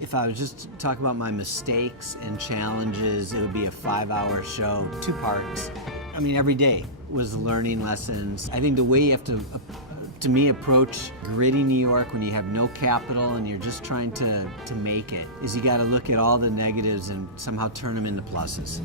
If I was just to talk about my mistakes and challenges, it would be a 5-hour show, 2 parts. I mean, every day was learning lessons. I think the way you have to me, approach gritty New York when you have no capital and you're just trying to make it, is you gotta look at all the negatives and somehow turn them into pluses.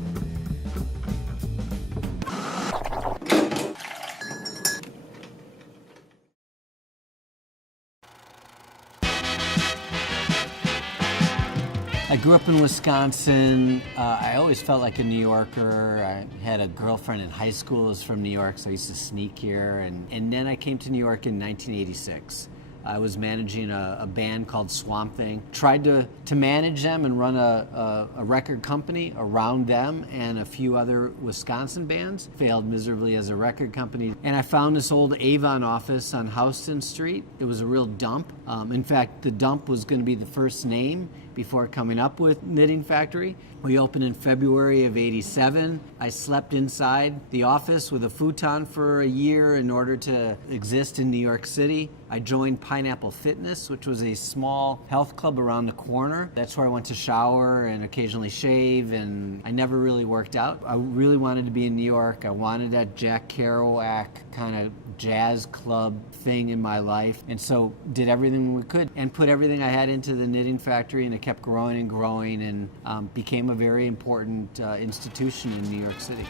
I grew up in Wisconsin. I always felt like a New Yorker. I had a girlfriend in high school who was from New York, so I used to sneak here. And then I came to New York in 1986. I was managing a band called Swamp Thing. Tried to manage them and run a record company around them and a few other Wisconsin bands. Failed miserably as a record company. And I found this old Avon office on Houston Street. It was a real dump. In fact, the dump was going to be the first name before coming up with Knitting Factory. We opened in February of '87. I slept inside the office with a futon for a year in order to exist in New York City. I joined Pineapple Fitness, which was a small health club around the corner. That's where I went to shower and occasionally shave, and I never really worked out. I really wanted to be in New York. I wanted that Jack Kerouac kind of jazz club thing in my life, and so did everything we could and put everything I had into the Knitting Factory, and it kept growing and growing and became a very important institution in New York City.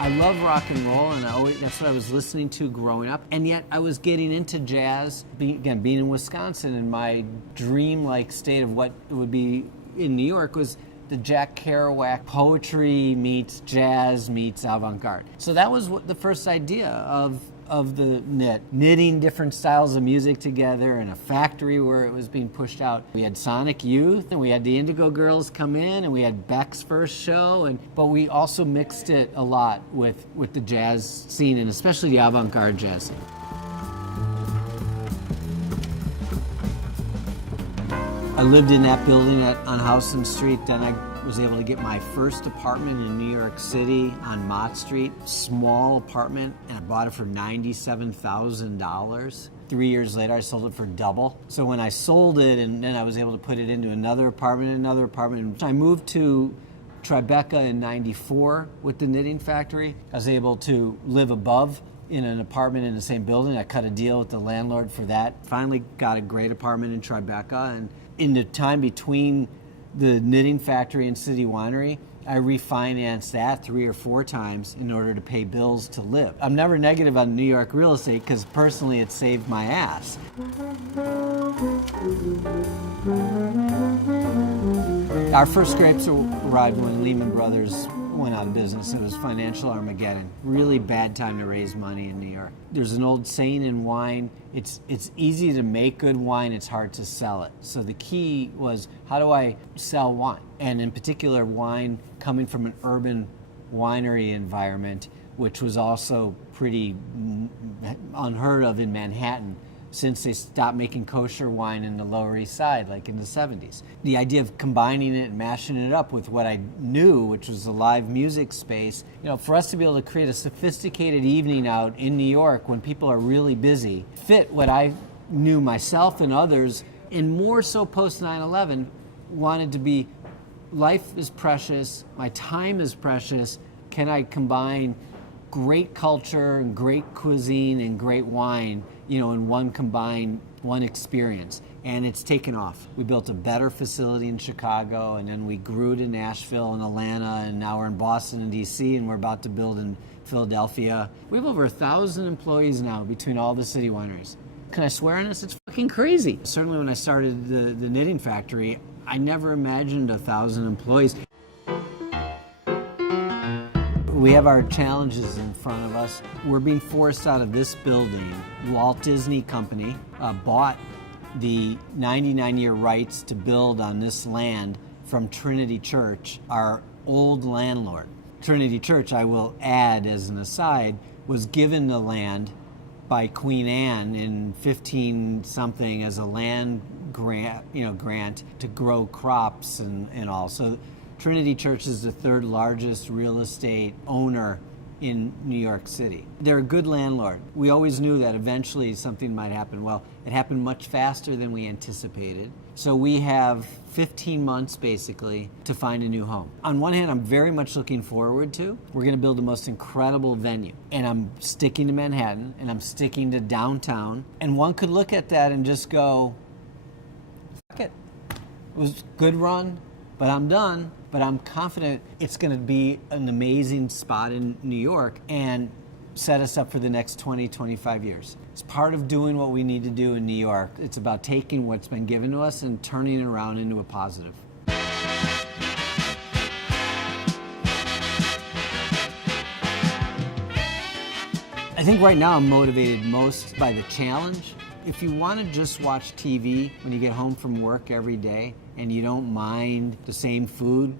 I love rock and roll, and that's what I was listening to growing up. And yet I was getting into jazz, being in Wisconsin, and my dream-like state of what it would be in New York was the Jack Kerouac poetry meets jazz meets avant-garde. So that was the first idea of the knitting different styles of music together in a factory where it was being pushed out. We had Sonic Youth, and we had the Indigo Girls come in, and we had Beck's first show, but we also mixed it a lot with the jazz scene, and especially the avant-garde jazz scene. I lived in that building on Houston Street. Then I was able to get my first apartment in New York City on Mott Street. Small apartment, and I bought it for $97,000. 3 years later, I sold it for double. So when I sold it, and then I was able to put it into another apartment. I moved to Tribeca in '94 with the Knitting Factory. I was able to live above in an apartment in the same building. I cut a deal with the landlord for that. Finally got a great apartment in Tribeca, and in the time between the Knitting Factory and City Winery, I refinanced that 3 or 4 times in order to pay bills to live. I'm never negative on New York real estate because personally it saved my ass. Our first grapes arrived when Lehman Brothers went out of business. It was financial Armageddon. Really bad time to raise money in New York. There's an old saying in wine, it's easy to make good wine, it's hard to sell it. So the key was, how do I sell wine? And in particular, wine coming from an urban winery environment, which was also pretty unheard of in Manhattan, since they stopped making kosher wine in the Lower East Side, like in the 70s. The idea of combining it and mashing it up with what I knew, which was the live music space, for us to be able to create a sophisticated evening out in New York when people are really busy, fit what I knew myself and others, and more so post 9/11, wanted to be, life is precious, my time is precious, can I combine great culture and great cuisine and great wine, in one experience. And it's taken off. We built a better facility in Chicago, and then we grew to Nashville and Atlanta, and now we're in Boston and DC, and we're about to build in Philadelphia. We have over 1,000 employees now between all the City Wineries. Can I swear on this? It's fucking crazy. Certainly when I started the Knitting Factory, I never imagined 1,000 employees. We have our challenges in front of us. We're being forced out of this building. Walt Disney Company bought the 99-year rights to build on this land from Trinity Church, our old landlord. Trinity Church, I will add as an aside, was given the land by Queen Anne in 15-something as a land grant to grow crops and all. So Trinity Church is the 3rd largest real estate owner in New York City. They're a good landlord. We always knew that eventually something might happen. Well, it happened much faster than we anticipated. So we have 15 months basically to find a new home. On one hand, I'm very much looking forward to, we're gonna build the most incredible venue. And I'm sticking to Manhattan and I'm sticking to downtown. And one could look at that and just go, fuck it. It was a good run, but I'm done. But I'm confident it's going to be an amazing spot in New York and set us up for the next 20, 25 years. It's part of doing what we need to do in New York. It's about taking what's been given to us and turning it around into a positive. I think right now I'm motivated most by the challenge. If you want to just watch TV when you get home from work every day and you don't mind the same food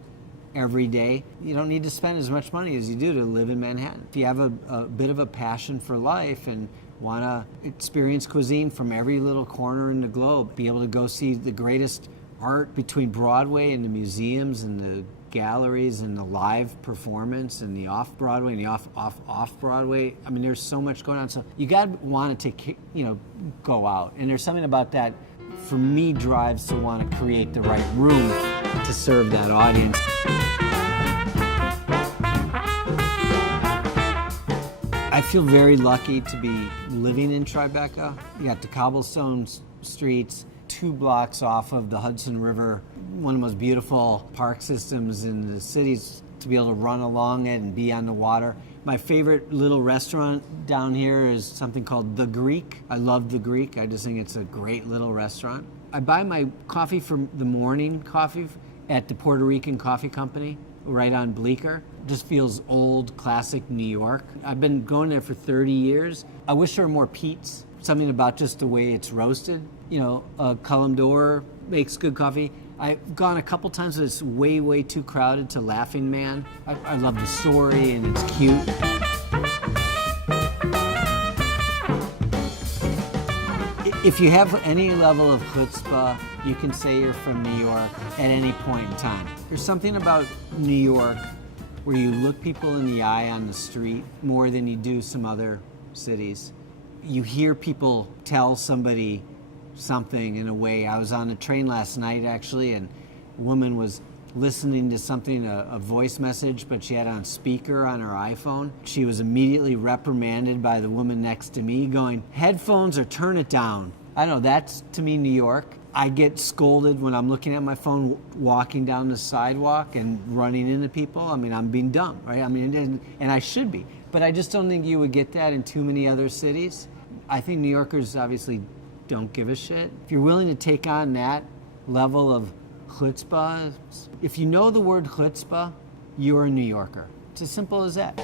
every day, you don't need to spend as much money as you do to live in Manhattan. If you have a bit of a passion for life and want to experience cuisine from every little corner in the globe, be able to go see the greatest art between Broadway and the museums and the galleries and the live performance and the off-Broadway and the off-Broadway. I mean, there's so much going on. So you got to want to go out. And there's something about that, for me, drives to want to create the right room to serve that audience. I feel very lucky to be living in Tribeca. You got the cobblestone streets, 2 blocks off of the Hudson River, one of the most beautiful park systems in the cities, to be able to run along it and be on the water. My favorite little restaurant down here is something called The Greek. I love The Greek. I just think it's a great little restaurant. I buy my coffee from the morning coffee at the Puerto Rican Coffee Company right on Bleecker. Just feels old, classic New York. I've been going there for 30 years. I wish there were more Pete's. Something about just the way it's roasted. You know, Cullum Door makes good coffee. I've gone a couple times, but it's way, way too crowded to Laughing Man. I love the story and it's cute. If you have any level of chutzpah, you can say you're from New York at any point in time. There's something about New York where you look people in the eye on the street more than you do some other cities. You hear people tell somebody something in a way. I was on a train last night actually, and a woman was listening to something, a voice message, but she had it on speaker on her iPhone. She was immediately reprimanded by the woman next to me going, "Headphones or turn it down." I don't know, that's to me New York. I get scolded when I'm looking at my phone walking down the sidewalk and running into people. I mean, I'm being dumb, right? I mean, and I should be. But I just don't think you would get that in too many other cities. I think New Yorkers obviously don't give a shit. If you're willing to take on that level of chutzpah, if you know the word chutzpah, you're a New Yorker. It's as simple as that.